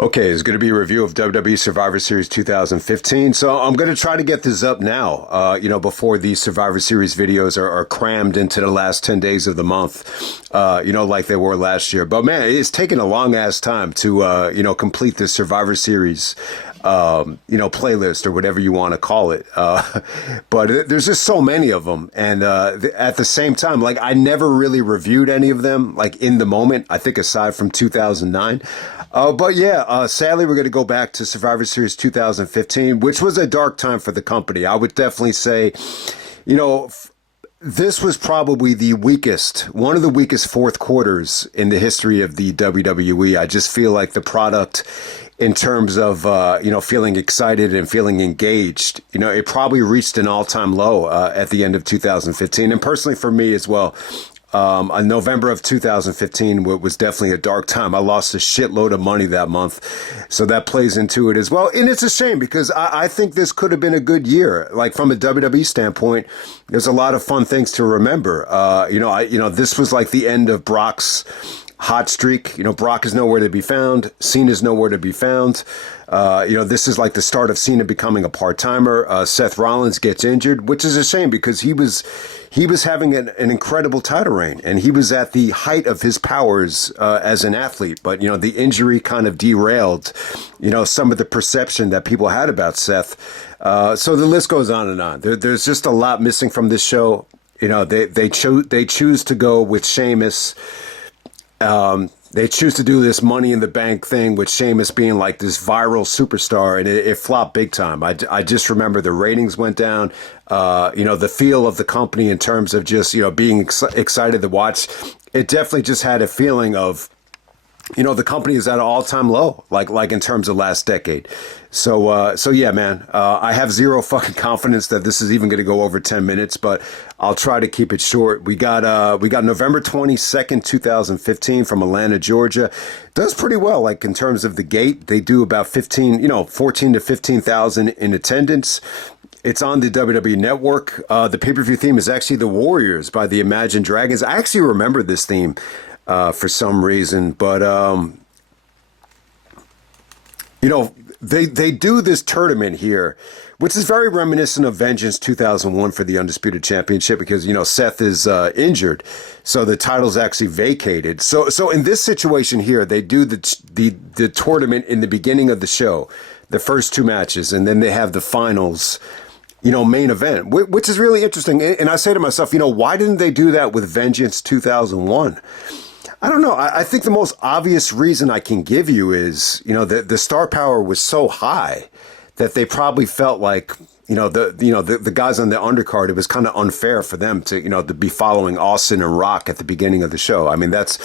Okay, it's going to be a review of WWE Survivor Series 2015. So I'm going to try to get this up now, before these Survivor Series videos are crammed into the last 10 days of the month, like they were last year. But man, it's taken a long ass time to, complete this Survivor Series playlist or whatever you want to call it. But there's just so many of them. And at the same time, like I never really reviewed any of them, like in the moment, I think aside from 2009. But yeah, sadly, we're going to go back to Survivor Series 2015, which was a dark time for the company. I would definitely say, this was probably one of the weakest fourth quarters in the history of the WWE. I just feel like the product in terms of, feeling excited and feeling engaged, it probably reached an all-time low at the end of 2015. And personally for me as well, in November of 2015 was definitely a dark time. I lost a shitload of money that month. So that plays into it as well. And it's a shame because I think this could have been a good year. Like from a WWE standpoint, there's a lot of fun things to remember. This was like the end of Brock's hot streak. Brock is nowhere to be found. Cena's nowhere to be found. This is like the start of Cena becoming a part-timer. Seth Rollins gets injured, which is a shame because he was having an incredible title reign and he was at the height of his powers as an athlete. But, the injury kind of derailed, some of the perception that people had about Seth. So the list goes on and on. There's just a lot missing from this show. They choose to go with Sheamus. They choose to do this Money in the Bank thing with Sheamus being like this viral superstar, and it flopped big time. I just remember the ratings went down. The feel of the company in terms of just, being excited to watch. It definitely just had a feeling of, the company is at an all-time low, like in terms of last decade. So yeah, man, I have zero fucking confidence that this is even going to go over 10 minutes, but I'll try to keep it short. We got November 22nd, 2015 from Atlanta, Georgia. Does pretty well, like in terms of the gate. They do about 14 to 15,000 in attendance. It's on the WWE Network. The pay-per-view theme is actually The Warriors by the Imagine Dragons. I actually remember this theme for some reason, but they do this tournament here, which is very reminiscent of Vengeance 2001 for the Undisputed Championship because, Seth is injured. So the title's actually vacated. So in this situation here, they do the tournament in the beginning of the show, the first two matches, and then they have the finals, main event, which is really interesting. And I say to myself, why didn't they do that with Vengeance 2001? I don't know. I think the most obvious reason I can give you is, the star power was so high that they probably felt like, the guys on the undercard, it was kind of unfair for them to be following Austin and Rock at the beginning of the show. I mean, that's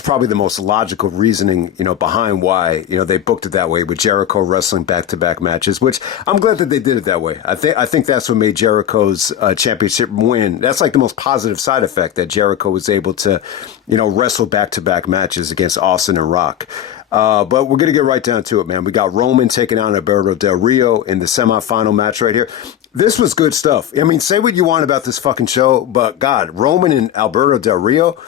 probably the most logical reasoning, behind why, they booked it that way with Jericho wrestling back-to-back matches, which I'm glad that they did it that way. I think that's what made Jericho's championship win. That's like the most positive side effect, that Jericho was able to, wrestle back-to-back matches against Austin and Rock. But we're going to get right down to it, man. We got Roman taking on Alberto Del Rio in the semifinal match right here. This was good stuff. I mean, say what you want about this fucking show, but God, Roman and Alberto Del Rio,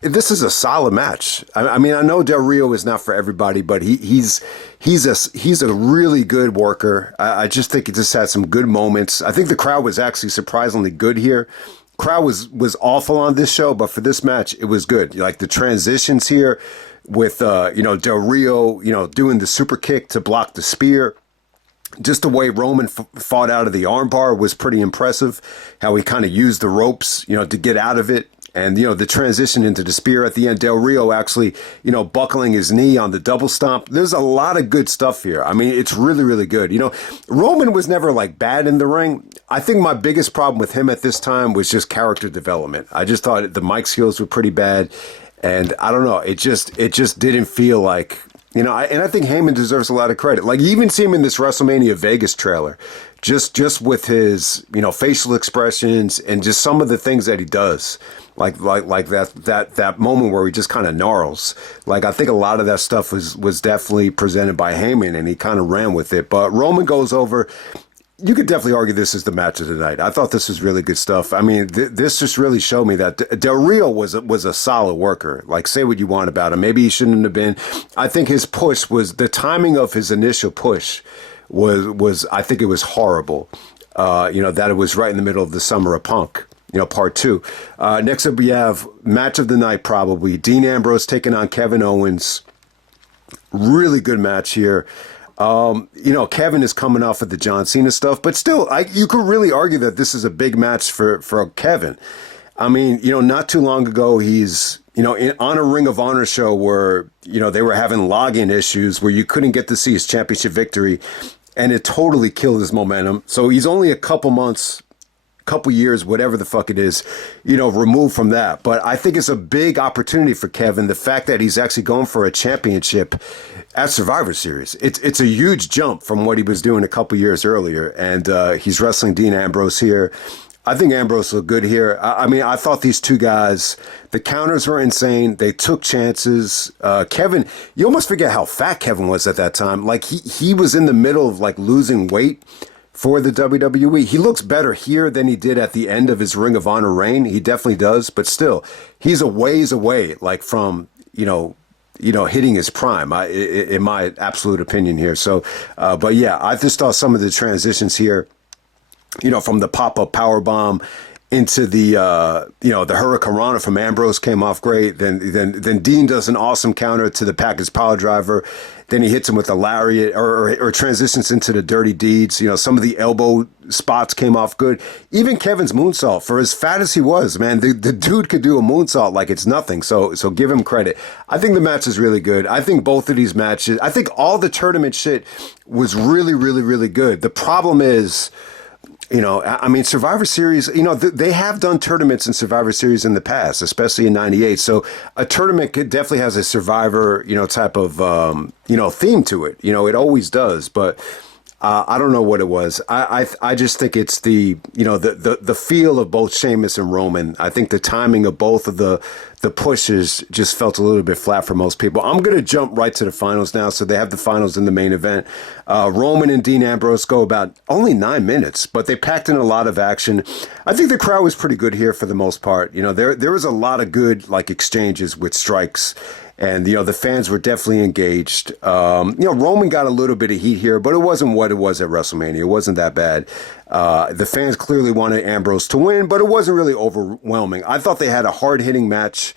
this is a solid match. I mean, I know Del Rio is not for everybody, but he's a really good worker. I just think he just had some good moments. I think the crowd was actually surprisingly good here. Crowd was awful on this show, but for this match, it was good. Like the transitions here with, Del Rio, doing the super kick to block the spear. Just the way Roman fought out of the armbar was pretty impressive. How he kind of used the ropes, to get out of it. And, the transition into the spear at the end, Del Rio actually, buckling his knee on the double stomp. There's a lot of good stuff here. I mean, it's really, really good. Roman was never like bad in the ring. I think my biggest problem with him at this time was just character development. I just thought the mic skills were pretty bad. And I don't know, it just didn't feel like, and I think Heyman deserves a lot of credit. Like, you even see him in this WrestleMania Vegas trailer, just with his, facial expressions and just some of the things that he does. Like that moment where he just kind of gnarls. Like, I think a lot of that stuff was definitely presented by Heyman, and he kind of ran with it. But Roman goes over. You could definitely argue this is the match of the night. I thought this was really good stuff. I mean, this just really showed me that Del Rio was a solid worker. Like, say what you want about him. Maybe he shouldn't have been. I think his push was, the timing of his initial push was I think it was horrible. That it was right in the middle of the Summer of Punk. Part 2. Next up, we have match of the night, probably Dean Ambrose taking on Kevin Owens. Really good match here. Kevin is coming off of the John Cena stuff, but still, you could really argue that this is a big match for Kevin. I mean, not too long ago, he's, on a Ring of Honor show where, they were having login issues where you couldn't get to see his championship victory, and it totally killed his momentum. So he's only a couple months, couple years, whatever the fuck it is, removed from that. But I think it's a big opportunity for Kevin. The fact that he's actually going for a championship at Survivor Series. It's a huge jump from what he was doing a couple years earlier. And he's wrestling Dean Ambrose here. I think Ambrose looked good here. I mean, I thought these two guys, the counters were insane. They took chances. Kevin, you almost forget how fat Kevin was at that time. Like, he was in the middle of, like, losing weight for the WWE. He looks better here than he did at the end of his Ring of Honor reign. He definitely does. But still, he's a ways away, like, from, hitting his prime, in my absolute opinion here. So, but yeah, I just thought some of the transitions here, from the pop-up powerbomb into the Hurricanrana from Ambrose came off great. Then Dean does an awesome counter to the package power driver. Then he hits him with a lariat or transitions into the dirty deeds. Some of the elbow spots came off good. Even Kevin's moonsault, for as fat as he was, man, the dude could do a moonsault like it's nothing. So give him credit. I think the match is really good. I think both of these matches, I think all the tournament shit was really, really, really good. The problem is, Survivor Series, they have done tournaments in Survivor Series in the past, especially in 98. So a tournament definitely has a Survivor, type of, theme to it. It always does. But I don't know what it was. I just think it's the feel of both Sheamus and Roman. I think the timing of both of the pushes just felt a little bit flat for most people. I'm going to jump right to the finals now. So they have the finals in the main event. Roman and Dean Ambrose go about only 9 minutes, but they packed in a lot of action. I think the crowd was pretty good here for the most part. There was a lot of good exchanges with strikes. And, the fans were definitely engaged. Roman got a little bit of heat here, but it wasn't what it was at WrestleMania. It wasn't that bad. The fans clearly wanted Ambrose to win, but it wasn't really overwhelming. I thought they had a hard-hitting match.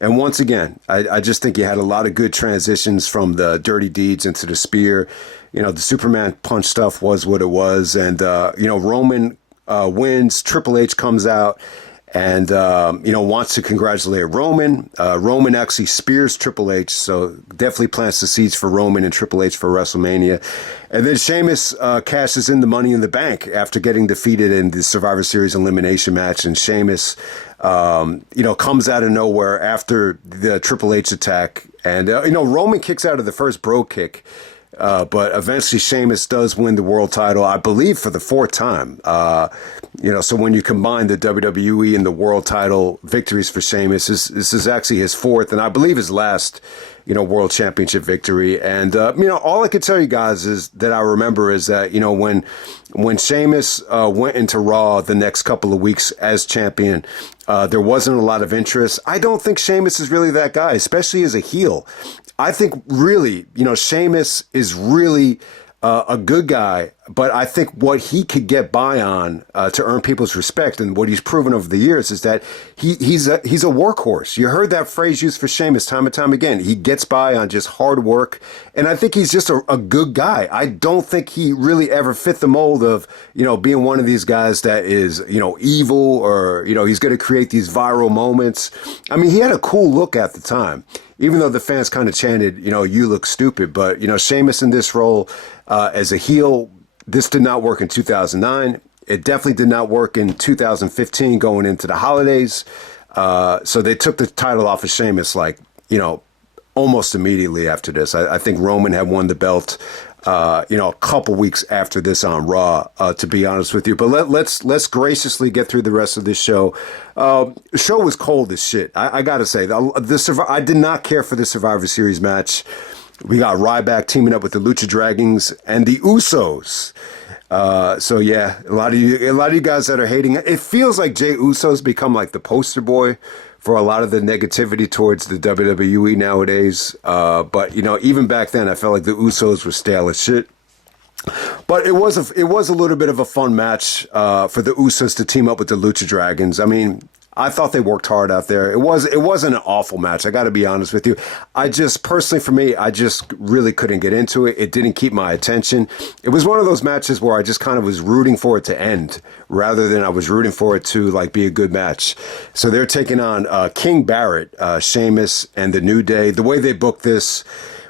And once again, I just think you had a lot of good transitions from the dirty deeds into the spear. The Superman punch stuff was what it was. And, Roman wins. Triple H comes out and, wants to congratulate Roman. Roman actually spears Triple H, so definitely plants the seeds for Roman and Triple H for WrestleMania. And then Sheamus cashes in the Money in the Bank after getting defeated in the Survivor Series elimination match. And Sheamus, comes out of nowhere after the Triple H attack. And, Roman kicks out of the first bro kick. But eventually Sheamus does win the world title, I believe, for the 4th time. So when you combine the WWE and the world title victories for Sheamus, this is actually his 4th and I believe his last, world championship victory. And, all I can tell you guys is that I remember is that, when Sheamus went into Raw the next couple of weeks as champion, there wasn't a lot of interest. I don't think Sheamus is really that guy, especially as a heel. I think really, Sheamus is really a good guy, but I think what he could get by on to earn people's respect and what he's proven over the years is that he's a workhorse. You heard that phrase used for Sheamus time and time again. He gets by on just hard work, and I think he's just a good guy. I don't think he really ever fit the mold of, being one of these guys that is, evil or, he's going to create these viral moments. I mean, he had a cool look at the time, even though the fans kind of chanted, you look stupid. But, Sheamus in this role as a heel, this did not work in 2009. It definitely did not work in 2015 going into the holidays. So they took the title off of Sheamus almost immediately after this. I think Roman had won the belt, a couple weeks after this on Raw, to be honest with you. But let's graciously get through the rest of this show. The show was cold as shit. I got to say, I did not care for the Survivor Series match. We got Ryback teaming up with the Lucha Dragons and the Usos. So yeah, a lot of you guys that are hating it, it feels like Jey Uso's become like the poster boy for a lot of the negativity towards the WWE nowadays. But even back then, I felt like the Usos were stale as shit. But it was a little bit of a fun match for the Usos to team up with the Lucha Dragons. I mean, I thought they worked hard out there. It wasn't an awful match. I got to be honest with you. I just personally, for me, I just really couldn't get into it. It didn't keep my attention. It was one of those matches where I just kind of was rooting for it to end rather than I was rooting for it to like be a good match. So they're taking on King Barrett, Sheamus, and the New Day. The way they booked this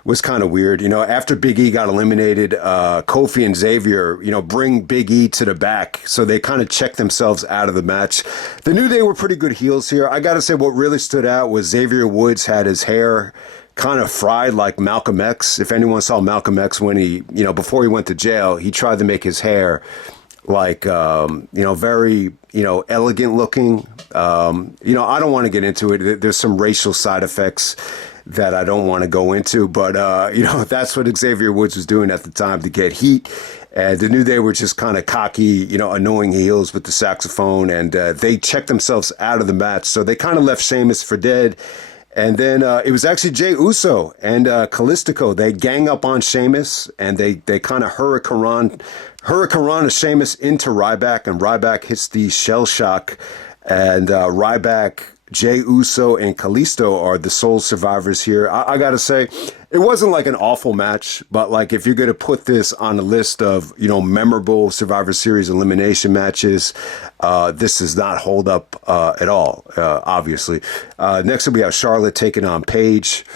was kind of weird. After Big E got eliminated, Kofi and Xavier, bring Big E to the back. So they kind of checked themselves out of the match. The New Day were pretty good heels here. I got to say what really stood out was Xavier Woods had his hair kind of fried like Malcolm X. If anyone saw Malcolm X when he, before he went to jail, he tried to make his hair like, very, elegant looking. I don't want to get into it. There's some racial side effects that I don't want to go into, but that's what Xavier Woods was doing at the time to get heat. And the New Day were just kind of cocky, annoying heels with the saxophone, and they checked themselves out of the match. So they kind of left Sheamus for dead. And then it was actually Jey Uso and Kalistico. They gang up on Sheamus, and they kind of hurricane Sheamus into Ryback, and Ryback hits the shell shock, and Ryback, Jey Uso, and Kalisto are the sole survivors here. I gotta say, it wasn't like an awful match, but like if you're gonna put this on a list of memorable Survivor Series elimination matches, this does not hold up at all. Obviously, next up we have Charlotte taking on Paige.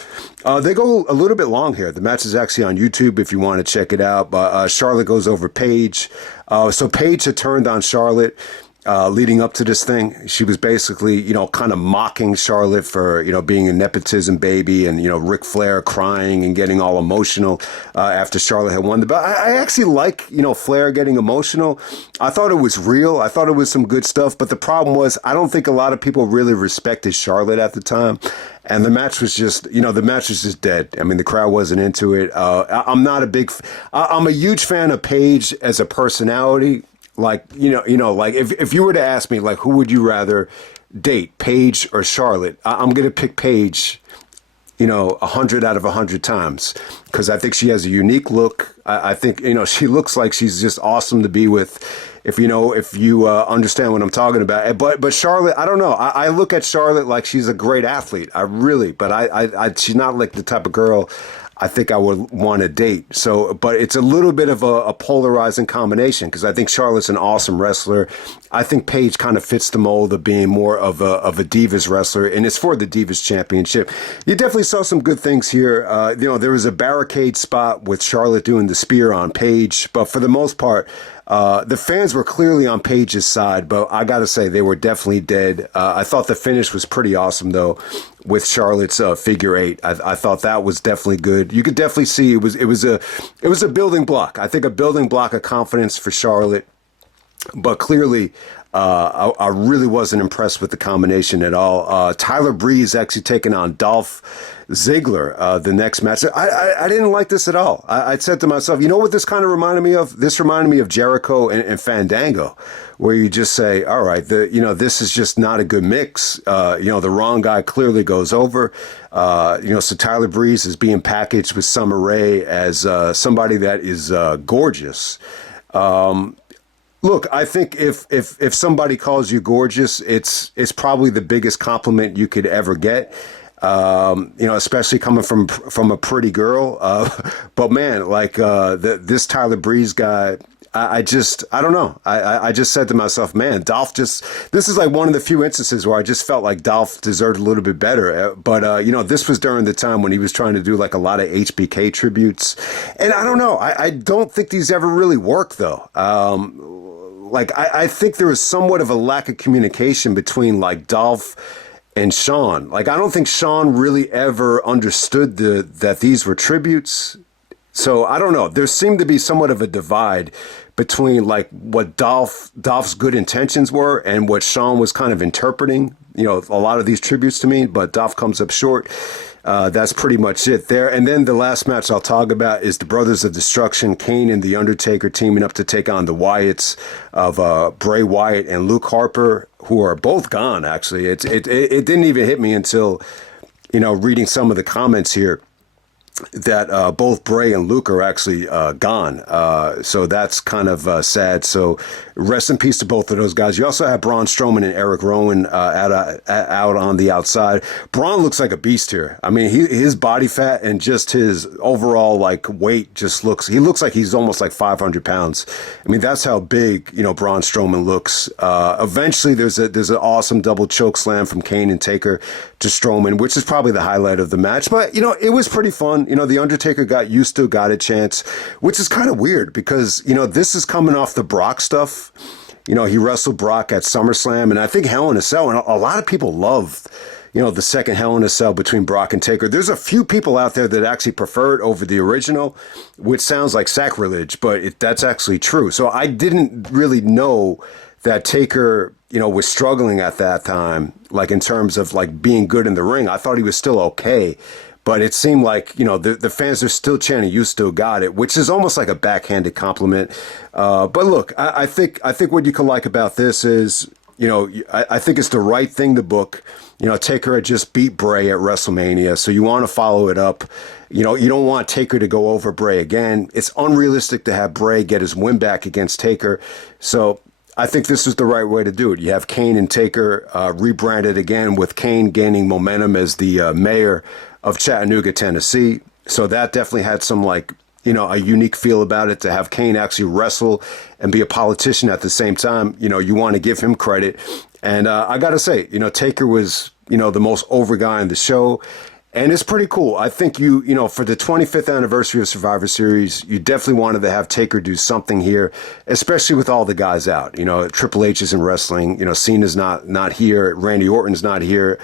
They go a little bit long here. The match is actually on YouTube if you want to check it out. But Charlotte goes over Paige. So Paige had turned on Charlotte. Leading up to this thing, she was basically, kind of mocking Charlotte for, being a nepotism baby, and, Ric Flair crying and getting all emotional after Charlotte had won the belt. I actually like, Flair getting emotional. I thought it was real. I thought it was some good stuff. But the problem was, I don't think a lot of people really respected Charlotte at the time. And the match was just, dead. I mean, the crowd wasn't into it. I'm a huge fan of Paige as a personality. Like, like if you were to ask me, like, who would you rather date, Paige or Charlotte? I'm going to pick Paige, 100 out of 100 times, because I think she has a unique look. I think, she looks like she's just awesome to be with, if you understand what I'm talking about. But Charlotte, I don't know. I look at Charlotte like she's a great athlete. But she's not like the type of girl I think I would want to date. So, but it's a little bit of a polarizing combination, because I think Charlotte's an awesome wrestler. I think Paige kind of fits the mold of being more of a Divas wrestler, and it's for the Divas Championship. You definitely saw some good things here. There was a barricade spot with Charlotte doing the spear on Paige, but for the most part, the fans were clearly on Paige's side, but I got to say they were definitely dead. I thought the finish was pretty awesome, though, with Charlotte's figure eight. I thought that was definitely good. You could definitely see it was a building block. I think a building block of confidence for Charlotte, but clearly I really wasn't impressed with the combination at all. Tyler Breeze actually taking on Dolph Ziggler, the next match. I didn't like this at all. I said to myself, you know what this kind of reminded me of? This reminded me of Jericho and Fandango, where you just say, all right, this is just not a good mix. The wrong guy clearly goes over. So Tyler Breeze is being packaged with Summer Rae as somebody that is gorgeous. Look, I think if somebody calls you gorgeous, it's probably the biggest compliment you could ever get. Especially coming from a pretty girl. But man, like this Tyler Breeze guy, I don't know. I just said to myself, man, this is like one of the few instances where I just felt like Dolph deserved a little bit better. But this was during the time when he was trying to do like a lot of HBK tributes. And I don't know. I don't think these ever really work, though. I think there was somewhat of a lack of communication between like Dolph and Shawn. Like, I don't think Shawn really ever understood that these were tributes. So I don't know. There seemed to be somewhat of a divide between like what Dolph's good intentions were and what Shawn was kind of interpreting. You know, a lot of these tributes to me, but Dolph comes up short. That's pretty much it there. And then the last match I'll talk about is the Brothers of Destruction, Kane and the Undertaker teaming up to take on the Wyatts of Bray Wyatt and Luke Harper, who are both gone. Actually, it didn't even hit me until reading some of the comments here that both Bray and Luke are actually gone. So that's kind of sad. So rest in peace to both of those guys. You also have Braun Strowman and Eric Rowan out on the outside. Braun looks like a beast here. I mean, his body fat and just his overall like weight just he looks like he's almost like 500 pounds. I mean, that's how big, Braun Strowman looks. Eventually there's an awesome double choke slam from Kane and Taker to Strowman, which is probably the highlight of the match. But, it was pretty fun. The Undertaker got a chance, which is kind of weird because, this is coming off the Brock stuff. He wrestled Brock at SummerSlam, and I think Hell in a Cell, and a lot of people love, the second Hell in a Cell between Brock and Taker. There's a few people out there that actually prefer it over the original, which sounds like sacrilege, but that's actually true. So I didn't really know that Taker, was struggling at that time, like in terms of like being good in the ring. I thought he was still okay. But it seemed like, the fans are still chanting, "You still got it," which is almost like a backhanded compliment. But look, I think what you can like about this is, I think it's the right thing to book. Taker had just beat Bray at WrestleMania, so you want to follow it up. You don't want Taker to go over Bray again. It's unrealistic to have Bray get his win back against Taker. So I think this is the right way to do it. You have Kane and Taker rebranded again, with Kane gaining momentum as the mayor of Chattanooga, Tennessee. So that definitely had some a unique feel about it, to have Kane actually wrestle and be a politician at the same time. You want to give him credit. And I got to say, Taker was, the most over guy in the show. And it's pretty cool. I think for the 25th anniversary of Survivor Series, you definitely wanted to have Taker do something here, especially with all the guys out. Triple H is in wrestling. Cena's not here. Randy Orton's not here.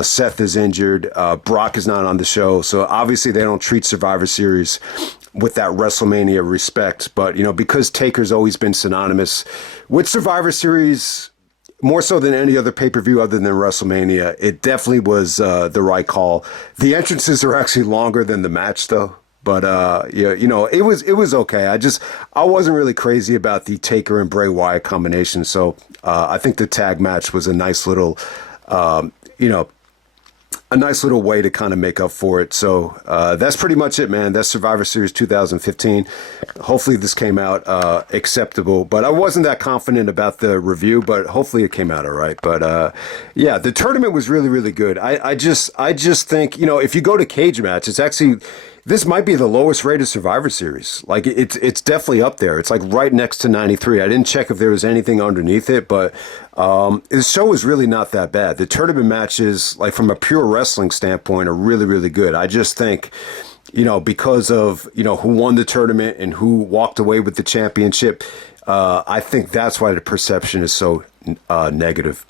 Seth is injured. Brock is not on the show. So obviously they don't treat Survivor Series with that WrestleMania respect. But, because Taker's always been synonymous with Survivor Series, more so than any other pay-per-view other than WrestleMania, it definitely was the right call. The entrances are actually longer than the match, though. But it was okay. I wasn't really crazy about the Taker and Bray Wyatt combination. So I think the tag match was a nice little, a nice little way to kind of make up for it. So that's pretty much it, man. That's Survivor Series 2015. Hopefully this came out acceptable, but I wasn't that confident about the review, but hopefully it came out all right. But yeah, the tournament was really, really good. I just think, if you go to cage match, it's actually, this might be the lowest rated Survivor Series. Like it's definitely up there. It's like right next to 93. I didn't check if there was anything underneath it, but the show was really not that bad. The tournament matches, like from a pure wrestling standpoint, are really, really good. I just think, because of, who won the tournament and who walked away with the championship, I think that's why the perception is so negative.